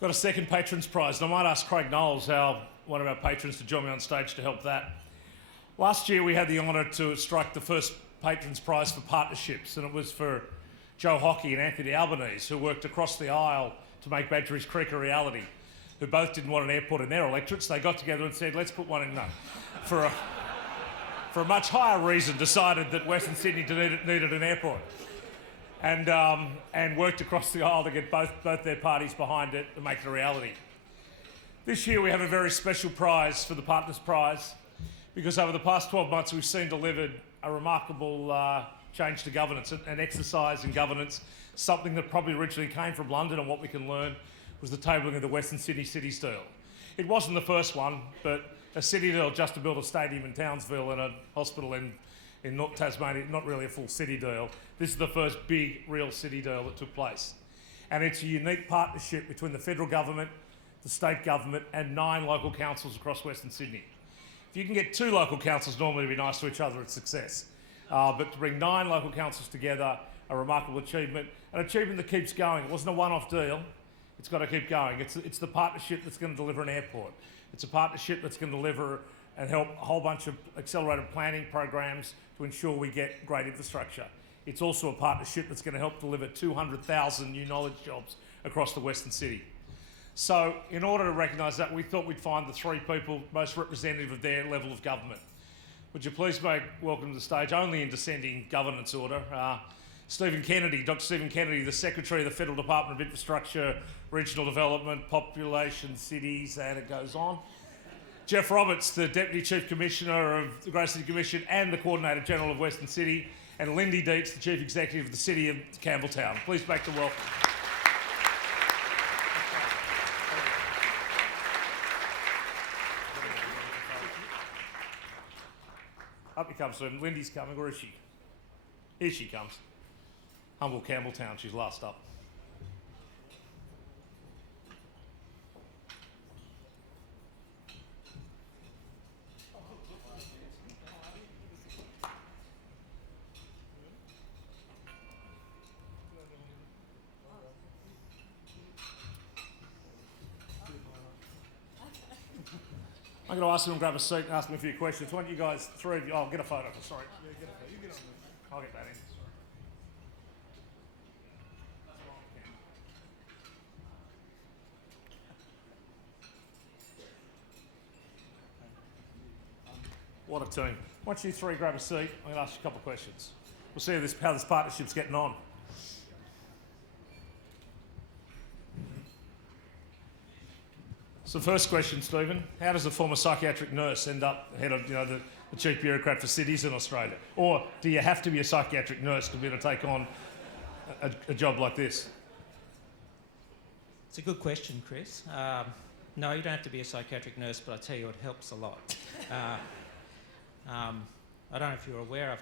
Got a second Patrons Prize, and I might ask Craig Knowles, one of our patrons, to join me on stage to help that. Last year we had the honour to strike the first Patrons Prize for partnerships, and it was for Joe Hockey and Anthony Albanese, who worked across the aisle to make Badgerys Creek a reality, who both didn't want an airport in their electorates. They got together and said, let's put one in, for a much higher reason, decided that Western Sydney needed an airport. And worked across the aisle to get both their parties behind it to make it a reality. This year we have a very special prize for the Partners Prize, because over the past 12 months we've seen delivered a remarkable change to governance, an exercise in governance, something that probably originally came from London, and what we can learn was the tabling of the Western Sydney Cities deal. It wasn't the first one, but a city deal just to build a stadium in Townsville and a hospital in North Tasmania, not really a full city deal. This is the first big, real city deal that took place. And it's a unique partnership between the federal government, the state government, and 9 local councils across Western Sydney. If you can get 2 local councils normally to be nice to each other, it's success. But to bring 9 local councils together, a remarkable achievement, an achievement that keeps going. It wasn't a one-off deal. It's got to keep going. It's the partnership that's going to deliver an airport. It's a partnership that's going to deliver and help a whole bunch of accelerated planning programs to ensure we get great infrastructure. It's also a partnership that's going to help deliver 200,000 new knowledge jobs across the Western City. So in order to recognise that, we thought we'd find the 3 people most representative of their level of government. Would you please make welcome to the stage, only in descending governance order, Stephen Kennedy, Dr. Stephen Kennedy, the Secretary of the Federal Department of Infrastructure, Regional Development, Population, Cities, and it goes on. Geoff Roberts, the Deputy Chief Commissioner of the Great City Commission and the Coordinator General of Western City, and Lindy Deitz, the Chief Executive of the City of Campbelltown. Please make them welcome. Up you come, Stephen. Lindy's coming. Where is she? Here she comes. Humble Campbelltown, she's last up. I'm going to ask them to grab a seat and ask them a few questions. Why don't you guys, 3 of you, get a photo, sorry. Yeah, get a photo. You get on. I'll get that in. What a team. Why don't you 3 grab a seat? I'm going to ask you a couple of questions. We'll see how this partnership's getting on. So first question, Stephen, how does a former psychiatric nurse end up head of the chief bureaucrat for cities in Australia? Or do you have to be a psychiatric nurse to be able to take on a job like this? It's a good question, Chris. No, you don't have to be a psychiatric nurse, but I tell you, it helps a lot. I don't know if you're aware,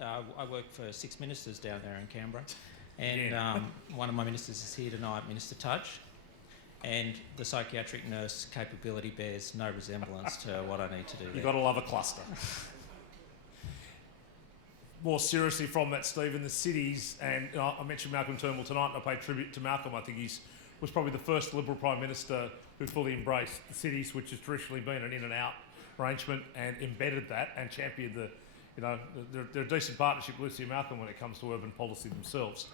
I work for 6 ministers down there in Canberra, and one of my ministers is here tonight, Minister Tudge, and the psychiatric nurse capability bears no resemblance to what I need to do. You've got to love a cluster. More seriously from that, Stephen, the cities, and I mentioned Malcolm Turnbull tonight, and I pay tribute to Malcolm. I think he was probably the first Liberal Prime Minister who fully embraced the cities, which has traditionally been an in and out arrangement, and embedded that and championed they're a decent partnership with Lucy and Malcolm when it comes to urban policy themselves.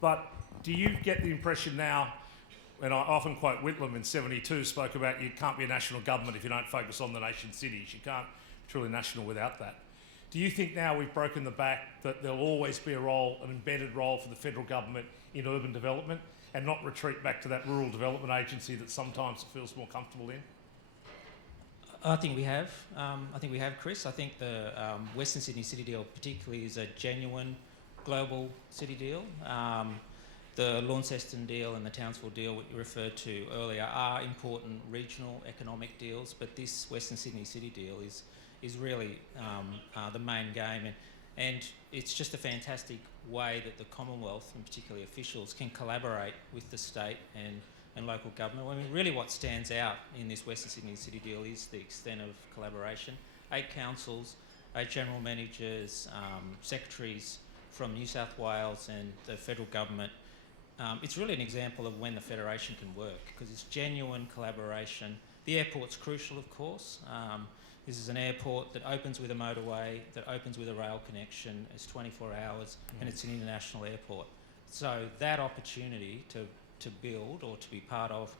But do you get the impression now, and I often quote Whitlam in 72, spoke about you can't be a national government if you don't focus on the nation's cities. You can't be truly national without that. Do you think now we've broken the back that there'll always be a role, an embedded role for the federal government in urban development, and not retreat back to that rural development agency that sometimes it feels more comfortable in? I think we have. Chris. I think the Western Sydney City Deal particularly is a genuine global city deal. The Launceston deal and the Townsville deal, what you referred to earlier, are important regional economic deals, but this Western Sydney City deal is really the main game, and it's just a fantastic way that the Commonwealth, and particularly officials, can collaborate with the state and local government. I mean, really what stands out in this Western Sydney City deal is the extent of collaboration. 8 councils, 8 general managers, secretaries from New South Wales and the federal government it's really an example of when the Federation can work, because it's genuine collaboration. The airport's crucial, of course. This is an airport that opens with a motorway, that opens with a rail connection, it's 24 hours, and it's an international airport. So that opportunity to build or to be part of,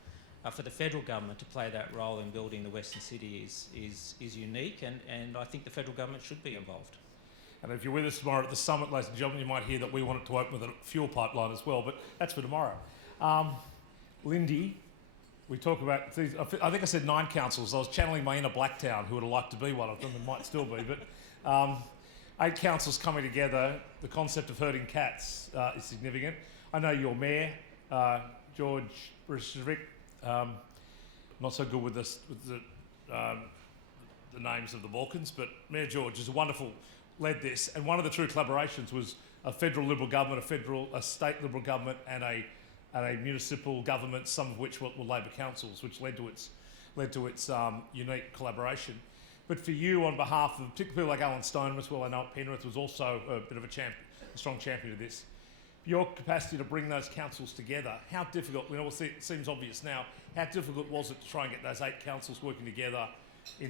for the federal government to play that role in building the Western City is unique, and I think the federal government should be involved. And if you're with us tomorrow at the summit, ladies and gentlemen, you might hear that we want it to open with a fuel pipeline as well, but that's for tomorrow. Lindy, we talk about, I think I said 9 councils. I was channeling my inner Blacktown, who would have liked to be one of them and might still be, but 8 councils coming together. The concept of herding cats is significant. I know your mayor, George Brishvik, not so good with the names of the Balkans, but Mayor George is led this, and one of the true collaborations was a federal Liberal government, a state Liberal government, and a municipal government, some of which were Labor councils, which led to its unique collaboration. But for you, on behalf of particularly like Alan Stone as well, I know at Penrith was also a bit of a strong champion of this. Your capacity to bring those councils together, how difficult, it seems obvious now, how difficult was it to try and get those 8 councils working together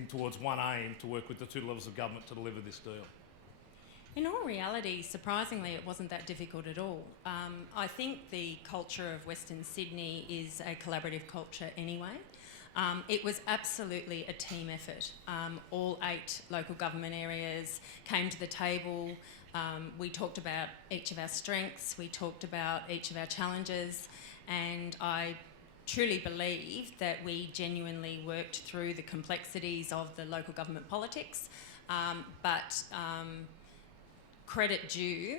towards one aim to work with the 2 levels of government to deliver this deal? In all reality, surprisingly, it wasn't that difficult at all. I think the culture of Western Sydney is a collaborative culture anyway. It was absolutely a team effort. All 8 local government areas came to the table. We talked about each of our strengths, we talked about each of our challenges, and I truly believe that we genuinely worked through the complexities of the local government politics, but credit due,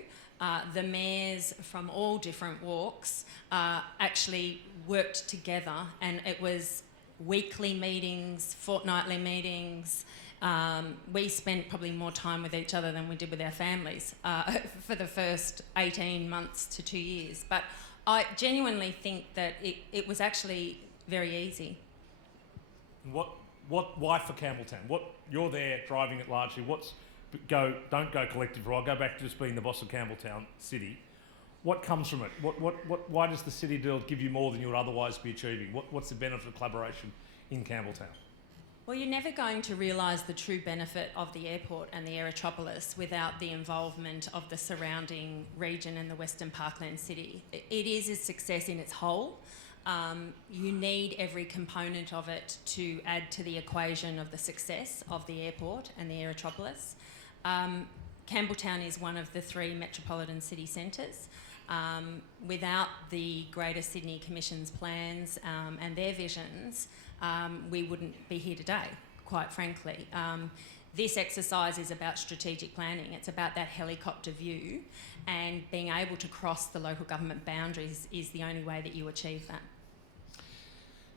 the mayors from all different walks actually worked together, and it was weekly meetings, fortnightly meetings. We spent probably more time with each other than we did with our families for the first 18 months to 2 years. But I genuinely think that it was actually very easy. Why for Campbelltown? You're there driving it largely. Don't go collective role. Go back to just being the boss of Campbelltown City. What comes from it? Why does the city deal give you more than you would otherwise be achieving? What's the benefit of collaboration in Campbelltown? Well, you're never going to realise the true benefit of the airport and the aerotropolis without the involvement of the surrounding region and the Western Parkland City. It is a success in its whole. You need every component of it to add to the equation of the success of the airport and the aerotropolis. Campbelltown is one of the 3 metropolitan city centres. Without the Greater Sydney Commission's plans and their visions, we wouldn't be here today, quite frankly. This exercise is about strategic planning. It's about that helicopter view, and being able to cross the local government boundaries is the only way that you achieve that.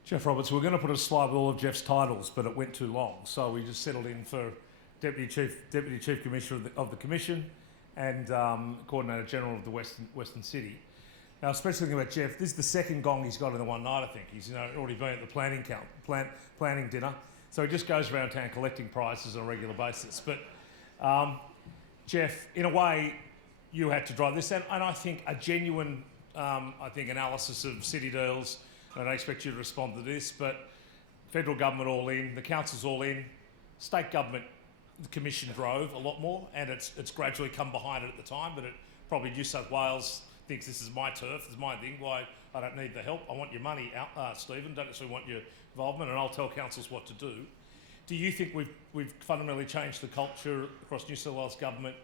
Geoff Roberts, we're going to put a slide with all of Geoff's titles, but it went too long, so we just settled in for Deputy Chief Commissioner of the Commission and Coordinator General of the Western City. Now, especially thinking about Geoff, this is the second gong he's got in the one night, I think. He's already been at the planning dinner, so he just goes around town collecting prizes on a regular basis. But Geoff, in a way, you had to drive this, and I think a genuine analysis of city deals. I don't expect you to respond to this, but federal government all in, the council's all in, state government, the commission drove a lot more, and it's gradually come behind it at the time, but probably New South Wales thinks this is my turf, this is my thing, why I don't need the help, I want your money out, Stephen, don't necessarily want your involvement, and I'll tell councils what to do. Do you think we've fundamentally changed the culture across New South Wales government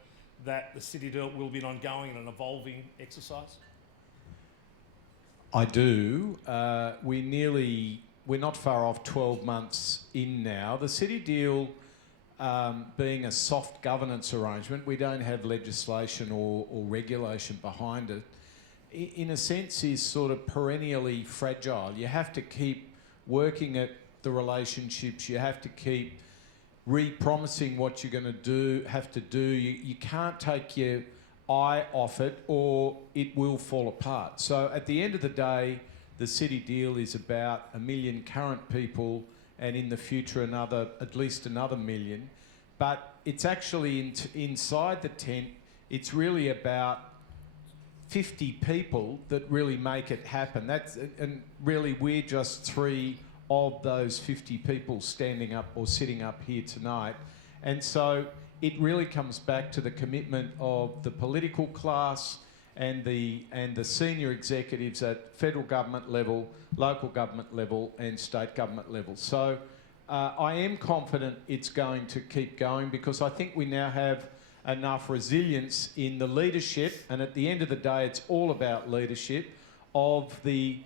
that the city deal will be an ongoing and an evolving exercise? I do. We're not far off 12 months in now. The city deal, being a soft governance arrangement, we don't have legislation or regulation behind it, in a sense is sort of perennially fragile. You have to keep working at the relationships, you have to keep re-promising what you're going to have to do. You can't take your eye off it or it will fall apart. So at the end of the day, the city deal is about 1 million current people and in the future at least another 1 million. But it's actually inside the tent, it's really about 50 people that really make it happen. And really we're just 3 of those 50 people standing up or sitting up here tonight. And so it really comes back to the commitment of the political class and the senior executives at federal government level, local government level and state government level. So I am confident it's going to keep going, because I think we now have enough resilience in the leadership, and at the end of the day it's all about leadership of the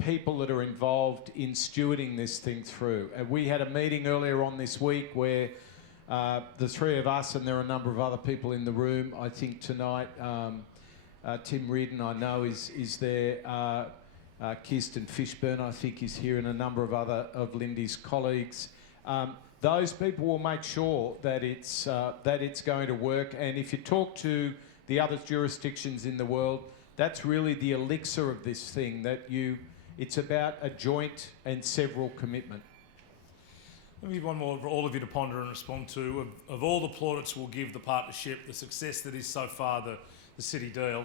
people that are involved in stewarding this thing through. We had a meeting earlier on this week where the 3 of us, and there are a number of other people in the room, I think tonight, Tim Reardon I know is there, Kirsten Fishburn I think is here, and a number of other of Lindy's colleagues. Those people will make sure that it's going to work. And if you talk to the other jurisdictions in the world, that's really the elixir of this thing, it's about a joint and several commitment. Let me give one more for all of you to ponder and respond to. Of all the plaudits we'll give the partnership, the success that is so far the city deal,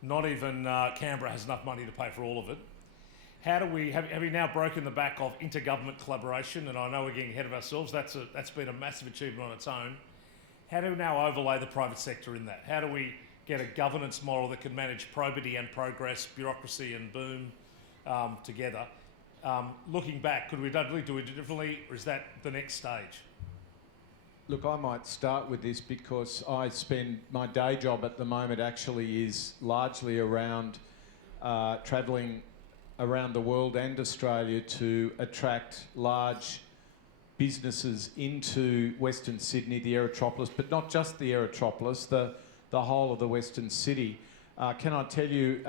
not even Canberra has enough money to pay for all of it. How do we have we now broken the back of intergovernment collaboration? And I know we're getting ahead of ourselves. That's been a massive achievement on its own. How do we now overlay the private sector in that? How do we get a governance model that can manage probity and progress, bureaucracy and boom together? Looking back, could we do it differently, or is that the next stage? Look, I might start with this because I spend my day job at the moment actually is largely around travelling around the world and Australia to attract large businesses into Western Sydney, the Aerotropolis, but not just the Aerotropolis, the whole of the Western City. Can I tell you,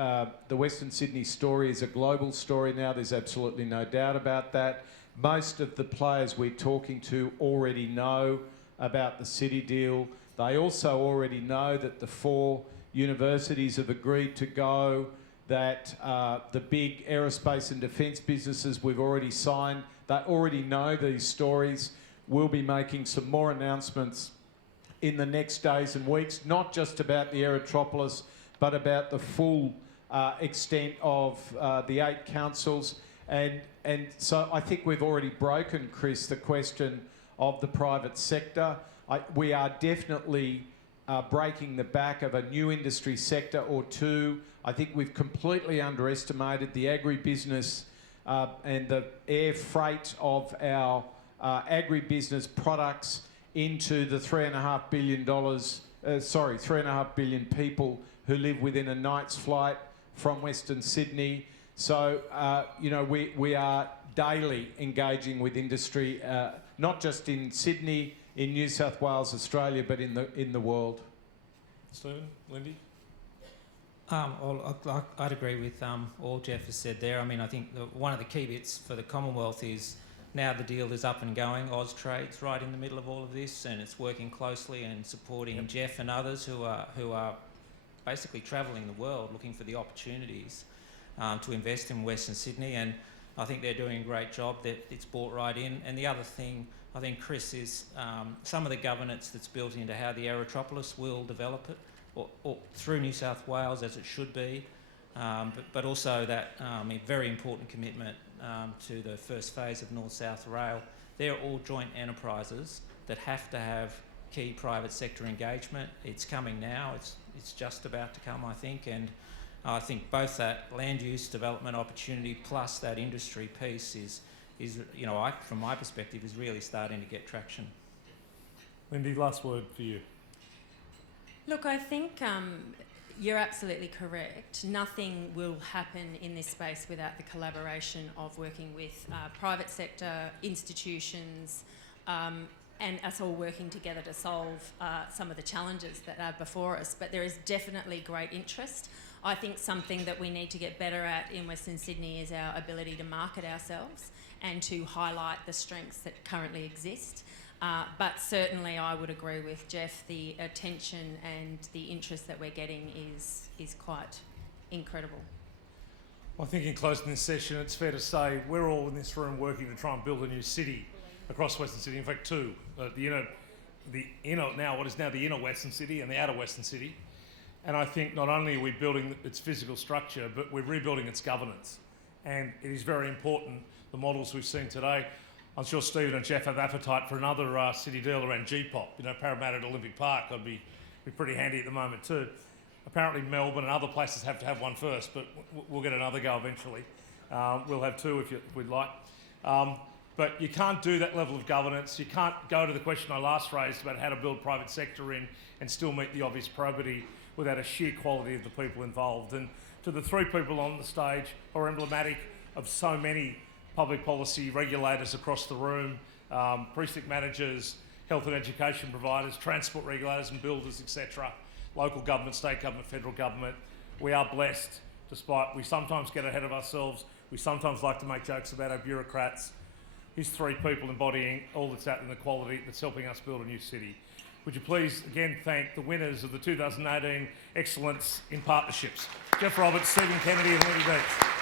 the Western Sydney story is a global story now. There's absolutely no doubt about that. Most of the players we're talking to already know about the city deal. They also already know that the 4 universities have agreed to go, that the big aerospace and defence businesses we've already signed, they already know these stories. We'll be making some more announcements in the next days and weeks, not just about the Aerotropolis, but about the full extent of the 8 councils. And so I think we've already broken, Chris, the question of the private sector. We are definitely breaking the back of a new industry sector or 2. I think we've completely underestimated the agribusiness and the air freight of our agribusiness products into the $3.5 billion people who live within a night's flight from Western Sydney. So, we are daily engaging with industry, not just in Sydney, in New South Wales, Australia, but in the world. Stephen, Lindy? I'd agree with all Geoff has said there. I mean, I think one of the key bits for the Commonwealth is now the deal is up and going. Austrade's right in the middle of all of this, and it's working closely and supporting Geoff and others who are basically travelling the world looking for the opportunities to invest in Western Sydney, and I think they're doing a great job. That it's brought right in. And the other thing, I think, Chris, is some of the governance that's built into how the Aerotropolis will develop it, or through New South Wales, as it should be, but also that very important commitment to the first phase of North-South Rail. They're all joint enterprises that have to have key private sector engagement. It's coming now. It's just about to come, I think, and I think both that land use development opportunity plus that industry piece is from my perspective, is really starting to get traction. Lindy, last word for you. Look, I think you're absolutely correct. Nothing will happen in this space without the collaboration of working with private sector, institutions, and us all working together to solve some of the challenges that are before us. But there is definitely great interest. I think something that we need to get better at in Western Sydney is our ability to market ourselves and to highlight the strengths that currently exist. But certainly I would agree with Geoff, the attention and the interest that we're getting is quite incredible. Well, I think in closing this session, it's fair to say we're all in this room working to try and build a new city across Western Sydney. In fact, 2. The inner now, what is now the inner Western City and the outer Western City. And I think not only are we building its physical structure, but we're rebuilding its governance. And it is very important, the models we've seen today. I'm sure Stephen and Geoff have appetite for another city deal around G-pop. You know, Parramatta at Olympic Park would be pretty handy at the moment too. Apparently Melbourne and other places have to have one first, but we'll get another go eventually. We'll have two if we'd like. But you can't do that level of governance. You can't go to the question I last raised about how to build private sector in and still meet the obvious probity without a sheer quality of the people involved. And to the three people on the stage who are emblematic of so many public policy regulators across the room, precinct managers, health and education providers, transport regulators and builders, etc., local government, state government, federal government, we are blessed, despite we sometimes get ahead of ourselves, we sometimes like to make jokes about our bureaucrats. Here's three people embodying all that's that inequality that's helping us build a new city. Would you please again thank the winners of the 2018 Excellence in Partnerships, Geoff Roberts, Stephen Kennedy and Lindy Deitz.